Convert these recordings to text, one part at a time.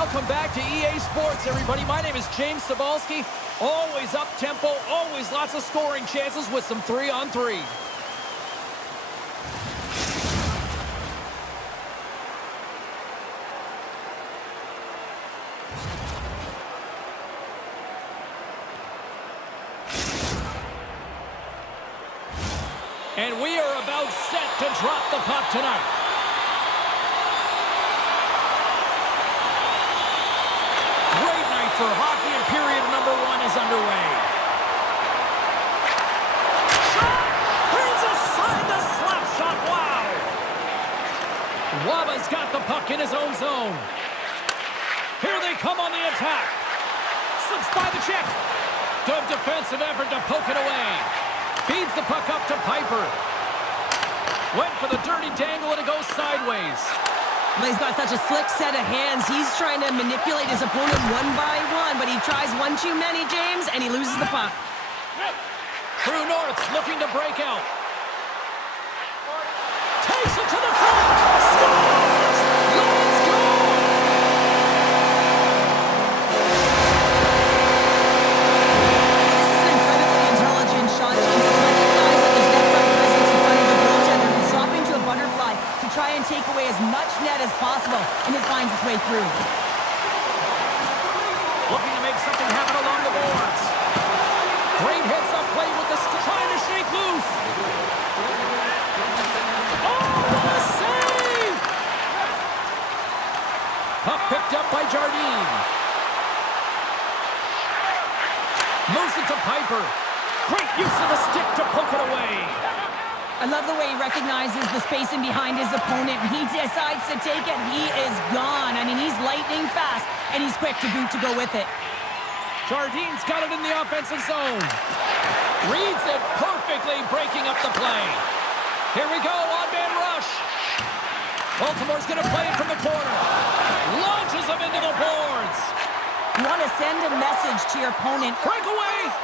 welcome back to EA Sports, everybody. My name is James Cybulski. Always up-tempo, always lots of scoring chances with some 3-on-3. And we are about set to drop the puck tonight. For hockey, and period number 1 is underway. Shot! He's aside the slap shot. Wow! Waba's got the puck in his own zone. Here they come on the attack. Slips by the check. Good defensive effort to poke it away. Feeds the puck up to Piper. Went for the dirty dangle and it goes sideways. He's got such a slick set of hands. He's trying to manipulate his opponent one by one, but he tries one too many, James, and he loses the puck. True North's looking to break out. Takes it to the front. Scores! Let's go! This is an incredibly intelligent shot, James. It's recognized that there's net front presence in front of the goaltender, who's dropping to a butterfly to try and take away as much net as possible, and it finds its way through. Looking to make something happen along the boards. Great heads-up play with the trying to shake loose. Oh, what a save! Puck picked up by Jardine. Moves it to Piper. Great use of the stick to poke it away. I love the way he recognizes the spacing behind his opponent, and he decides to take it. He is gone. I mean, he's lightning fast, and he's quick to boot to go with it. Jardine's got it in the offensive zone. Reads it perfectly, breaking up the play. Here we go, on-man rush. Baltimore's going to play it from the corner. Launches him into the boards. You want to send a message to your opponent. Breakaway.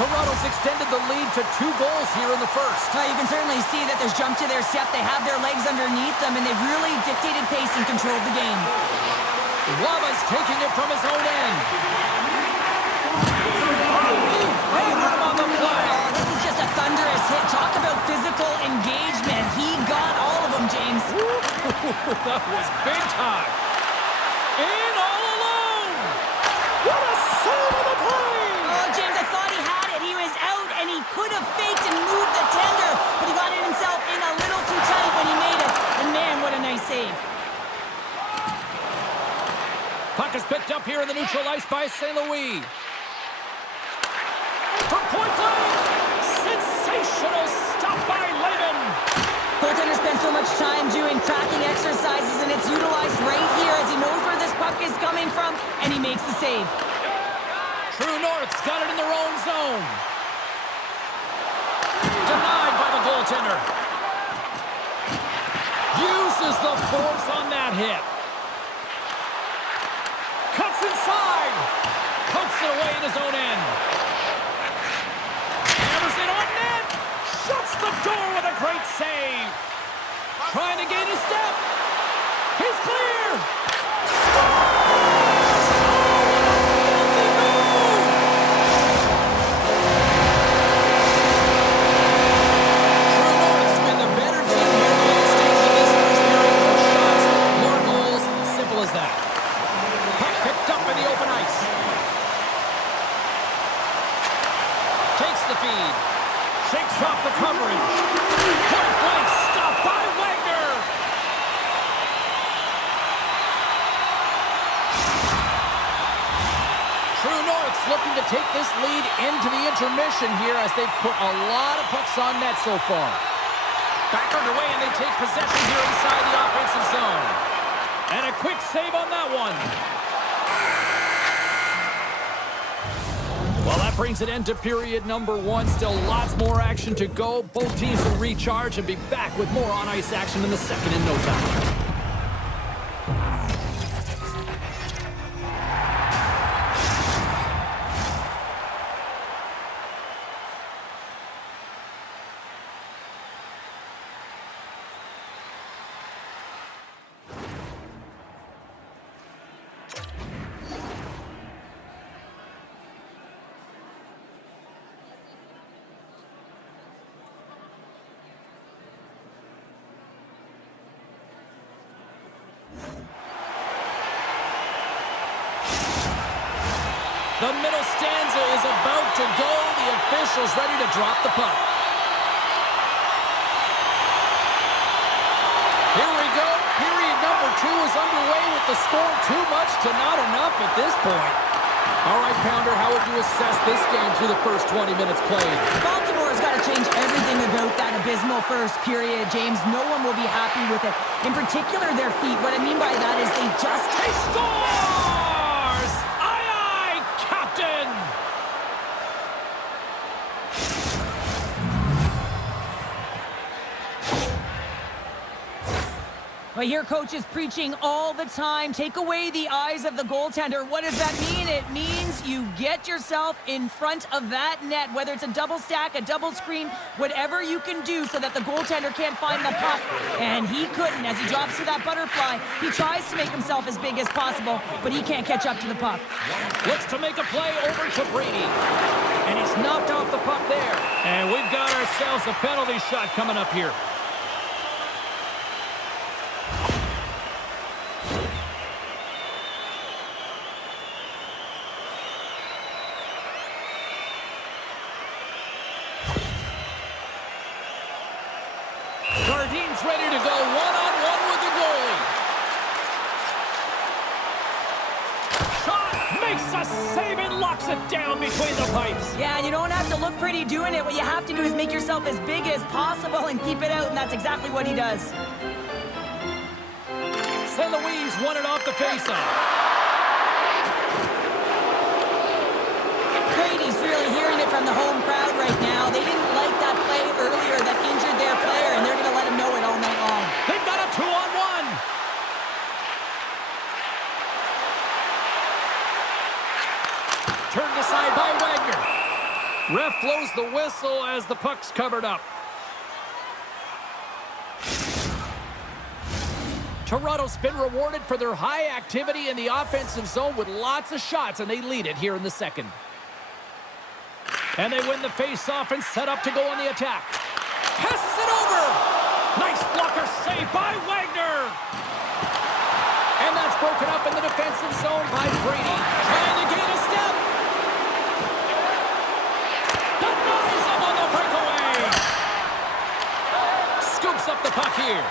Toronto's extended the lead to 2 goals here in the first. You can certainly see that there's jump to their step. They have their legs underneath them, and they've really dictated pace and controlled the game. Waba's taking it from his own end. On the play. Oh, this is just a thunderous hit. Talk about physical engagement. He got all of them, James. That was big time. In all alone. What a save on the play. Oh, James, I thought he had it. He was out, and he could have faked and moved the tender, but he got it himself in a little too tight when he made it. And man, what a nice save. Puck is picked up here in the neutral ice by St. Louis. From point blank. Sensational stop by Lehman. Goaltender spent so much time doing tracking exercises, and it's utilized right here as he knows where this puck is coming from, and he makes the save. True North's got it in their own zone. Denied by the goaltender. Uses the force on that hit. Cuts inside. Pokes it away in his own end. Hammers it on net. Shuts the door with a great save. Trying to gain a step. He's clear. Scores! True North's been the better team here at the stage of this first period. More shots, more goals. Simple as that. Puck picked up in the open ice. Takes the feed. Shakes off the coverage. Point blank stop by Wagner. True North's looking to take this lead into the intermission here as they put a lot of pucks on net so far. Back underway, and they take possession here inside the offensive zone. And a quick save on that one. Well, that brings an end to period number 1. Still lots more action to go. Both teams will recharge and be back with more on-ice action in the second in no time. The middle stanza is about to go. The official's ready to drop the puck. Here we go. Period number 2 is underway with the score too much to not enough at this point. All right, Pounder, how would you assess this game through the first 20 minutes played? Baltimore's got to change everything about that abysmal first period, James. No one will be happy with it. In particular, their feet. What I mean by that is they just... He scores! Aye, aye, Captain! I hear coaches preaching all the time, take away the eyes of the goaltender. What does that mean? It means you get yourself in front of that net, whether it's a double stack, a double screen, whatever you can do so that the goaltender can't find the puck. And he couldn't. As he drops to that butterfly, he tries to make himself as big as possible, but he can't catch up to the puck. Looks to make a play over to Brady. And he's knocked off the puck there. And we've got ourselves a penalty shot coming up here. Gardine's ready to go one-on-one with the goalie. Shot makes a save and locks it down between the pipes. Yeah, and you don't have to look pretty doing it. What you have to do is make yourself as big as possible and keep it out, and that's exactly what he does. St. Louis won it off the faceoff. Brady's really hearing it from the home crowd right now. They didn't like that play earlier that injured their player, and they're going to let him know it all night long. They've got a 2-on-1. Turned aside by Wagner. Ref blows the whistle as the puck's covered up. Toronto's been rewarded for their high activity in the offensive zone with lots of shots, and they lead it here in the second. And they win the face-off and set up to go on the attack. Passes it over! Nice blocker save by Wagner! And that's broken up in the defensive zone by Brady. Trying to gain a step. Denies him on the breakaway! Scoops up the puck here.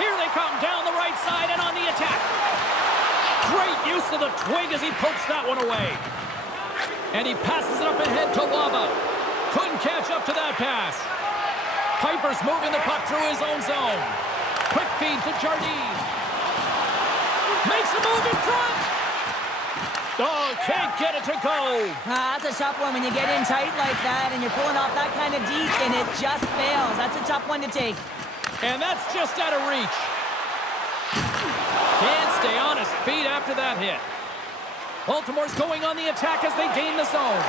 Here they come down the right side and on the attack. Great use of the twig as he pokes that one away. And he passes it up ahead to Lava. Couldn't catch up to that pass. Piper's moving the puck through his own zone. Quick feed to Jardine. Makes a move in front. Oh, can't get it to go. That's a tough one when you get in tight like that and you're pulling off that kind of deep and it just fails. That's a tough one to take. And that's just out of reach. Can't stay on his feet after that hit. Baltimore's going on the attack as they gain the zone.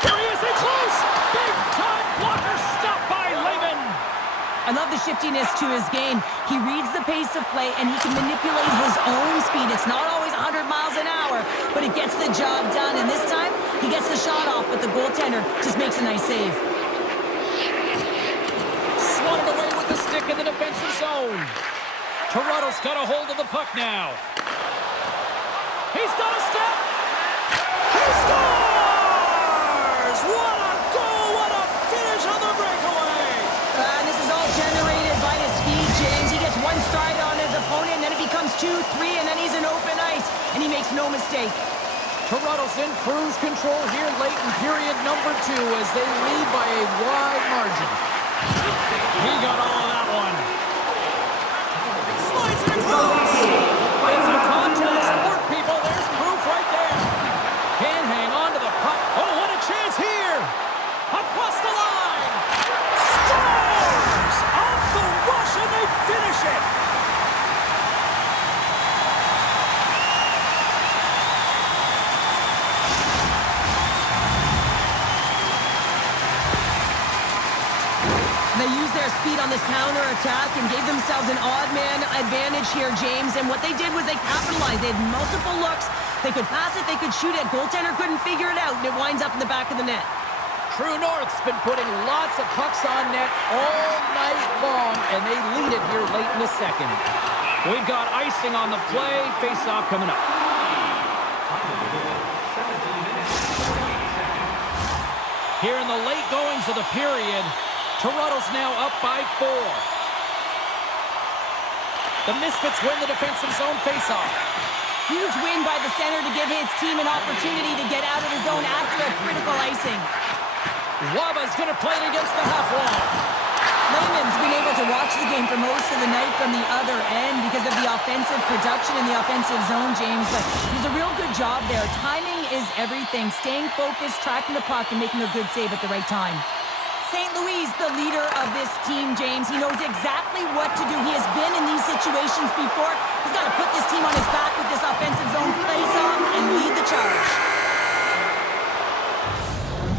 Here he is in close. Big time blocker stopped by Lehman. I love the shiftiness to his game. He reads the pace of play and he can manipulate his own speed. It's not always 100 miles an hour, but it gets the job done. And this time, he gets the shot off, but the goaltender just makes a nice save. Swatted away with the stick in the defensive zone. Toronto's got a hold of the puck now. He's got a step. He scores! What a goal! What a finish on the breakaway! And this is all generated by his speed, James. He gets one stride on his opponent, and then it becomes 2, 3, and then he's in open ice, and he makes no mistake. Toronto's in cruise control here late in period number 2 as they lead by a wide margin. He got all of that one. Slides it across. It's a contact sport, people. There's proof right there. Can't hang on to the puck. Oh, what a chance here. Across the line. Scores! Off the rush, and they finish it. They used their speed on this counter-attack and gave themselves an odd-man advantage here, James. And what they did was they capitalized. They had multiple looks. They could pass it, they could shoot it. Goaltender couldn't figure it out, and it winds up in the back of the net. True North's been putting lots of pucks on net all night long, and they lead it here late in the second. We've got icing on the play. Face-off coming up. Here in the late goings of the period, Toronto's now up by 4. The Misfits win the defensive zone faceoff. Huge win by the center to give his team an opportunity to get out of the zone after a critical icing. Waba's going to play it against the half wall. Lehman's been able to watch the game for most of the night from the other end because of the offensive production in the offensive zone, James. But he's a real good job there. Timing is everything. Staying focused, tracking the puck, and making a good save at the right time. St. Louis, the leader of this team, James. He knows exactly what to do. He has been in these situations before. He's got to put this team on his back with this offensive zone face-off and lead the charge.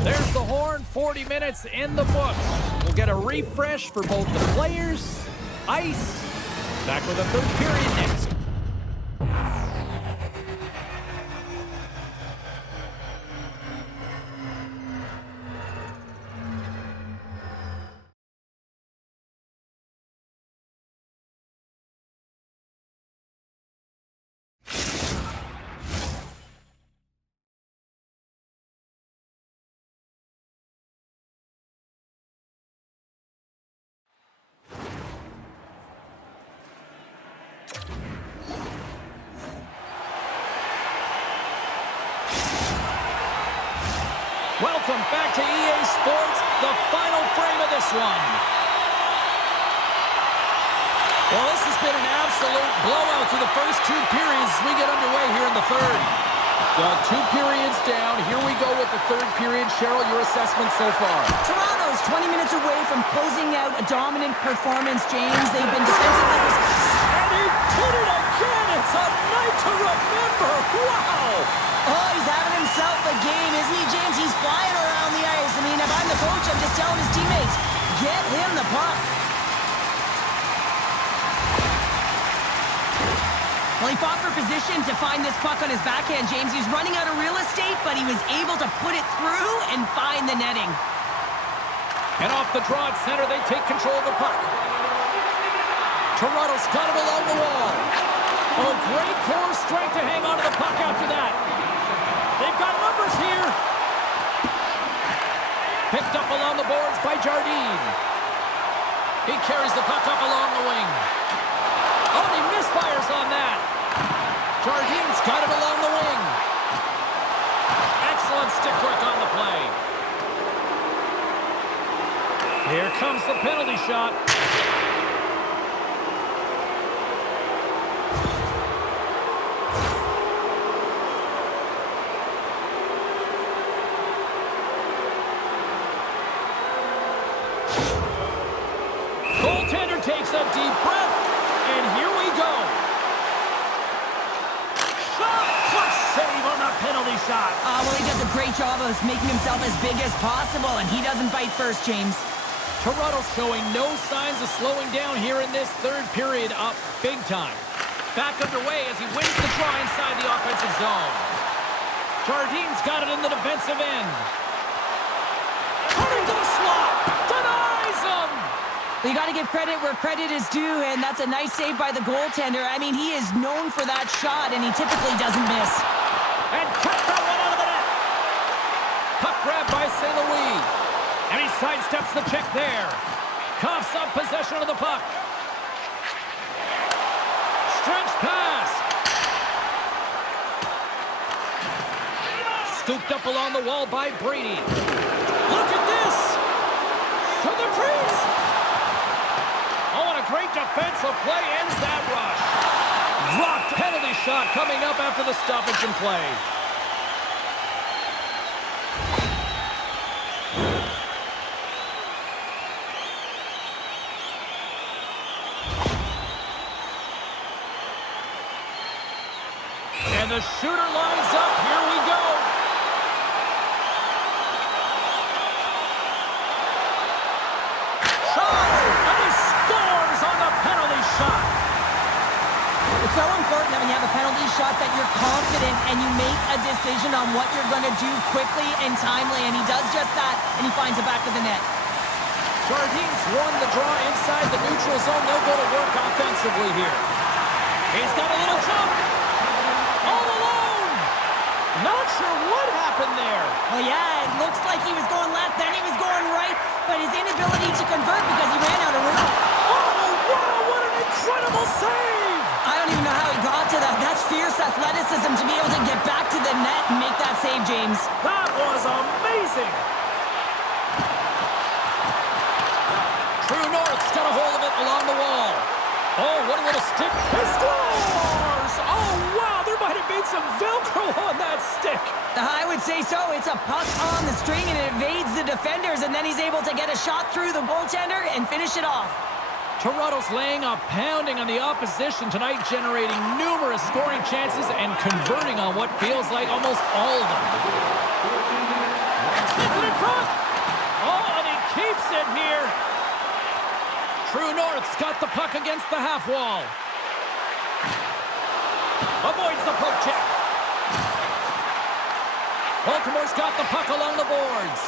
There's the horn. 40 minutes in the books. We'll get a refresh for both the players, ice. Back with the third period next. Welcome back to EA Sports, the final frame of this one. Well, this has been an absolute blowout to the first 2 periods as we get underway here in the third. Well, 2 periods down. Here we go with the third period. Cheryl, your assessment so far? Toronto's 20 minutes away from closing out a dominant performance, James. They've been defensively... And he did it again! It's a night to remember! Wow! Oh, he's having himself a game, isn't he, James? He's flying around the ice. I mean, if I'm the coach, I'm just telling his teammates, get him the puck. Well, he fought for position to find this puck on his backhand, James. He's running out of real estate, but he was able to put it through and find the netting. And off the draw at center, they take control of the puck. Toronto's got it along the wall. Oh, great core strength to hang on to the puck after that. They've got numbers here. Picked up along the boards by Jardine. He carries the puck up along the wing. Oh, and he misfires on that. Jardine's got it along the wing. Excellent stick work on the play. Here comes the penalty shot. Goaltender takes a deep breath, and here we go. Shot! Clutch save on the penalty shot. Well, he does a great job of making himself as big as possible, and he doesn't bite first, James. Toronto's showing no signs of slowing down here in this third period, up big time. Back underway as he wins the draw inside the offensive zone. Jardine's got it in the defensive end. Turning to the slot. Denies him. You got to give credit where credit is due, and that's a nice save by the goaltender. I mean, he is known for that shot, and he typically doesn't miss. And kept that one out of the net. Puck grab by St. Louis. And he sidesteps the check there. Coughs up possession of the puck. Stretch pass. Scooped up along the wall by Brady. Look at this. To the crease. Oh, and a great defensive play ends that rush. Rocked penalty shot coming up after the stoppage in play. And the shooter lines up. Here we go. Shot! And he scores on the penalty shot. It's so important that when you have a penalty shot that you're confident and you make a decision on what you're going to do quickly and timely, and he does just that, and he finds the back of the net. Jardine's won the draw inside the neutral zone. They'll go to work offensively here. He's got a little jump. All alone. Not sure what happened there. Well, yeah, it looks like he was going left, then he was going right, but his inability to convert because he ran out of room. Oh, wow, what an incredible save! I don't even know how he got to that. That's fierce athleticism to be able to get back to the net and make that save, James. That was amazing! True North's got a hold of it along the wall. Oh, what a little stick. He scores! Oh, wow, there might have been some Velcro on that stick. I would say so. It's a puck on the string, and it evades the defenders, and then he's able to get a shot through the goaltender and finish it off. Toronto's laying a pounding on the opposition tonight, generating numerous scoring chances and converting on what feels like almost all of them. Sends it in front. Oh, and he keeps it here. True North's got the puck against the half wall. Avoids the poke check. Baltimore's got the puck along the boards.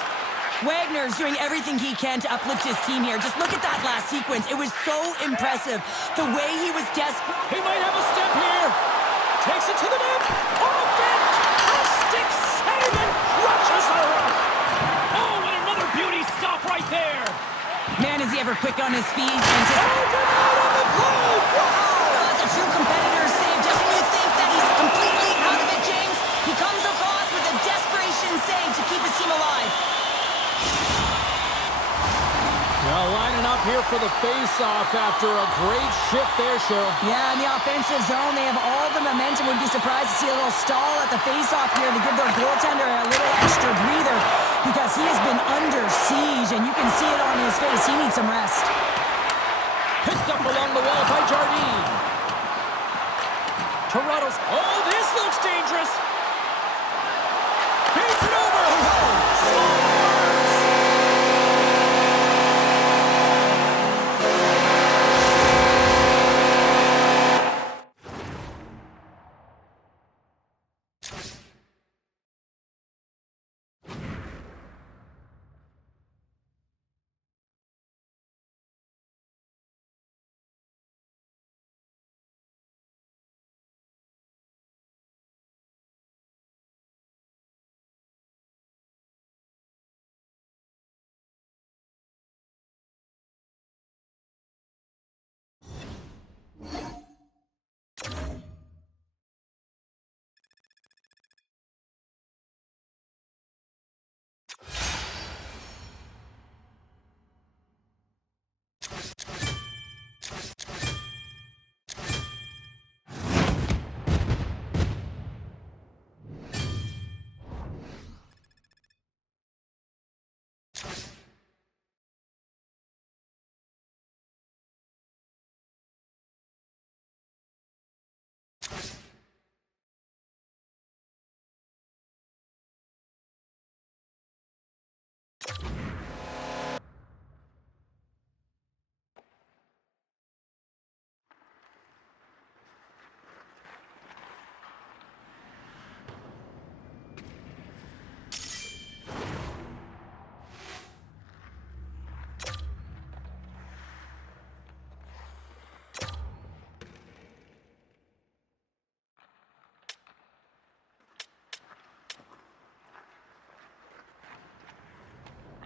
Wagner's doing everything he can to uplift his team here. Just look at that last sequence. It was so impressive. The way he was desperate. He might have a step here. Takes it to the net. Oh, fantastic save and crushes the run. Oh, and another beauty stop right there. Man, is he ever quick on his feet. Oh, denied on the play. Wow. Oh, that's a true competitor's save. Just when you think that he's completely out of it, James, he comes across with a desperation save to keep his team alive. Well, lining up here for the face-off after a great shift there, Cheryl. Yeah, in the offensive zone, they have all the momentum. Would be surprised to see a little stall at the face-off here to give their goaltender a little extra breather because he has been under siege, and you can see it on his face. He needs some rest. Picked up along the wall by Jardine. Toronto's... Oh, this looks dangerous.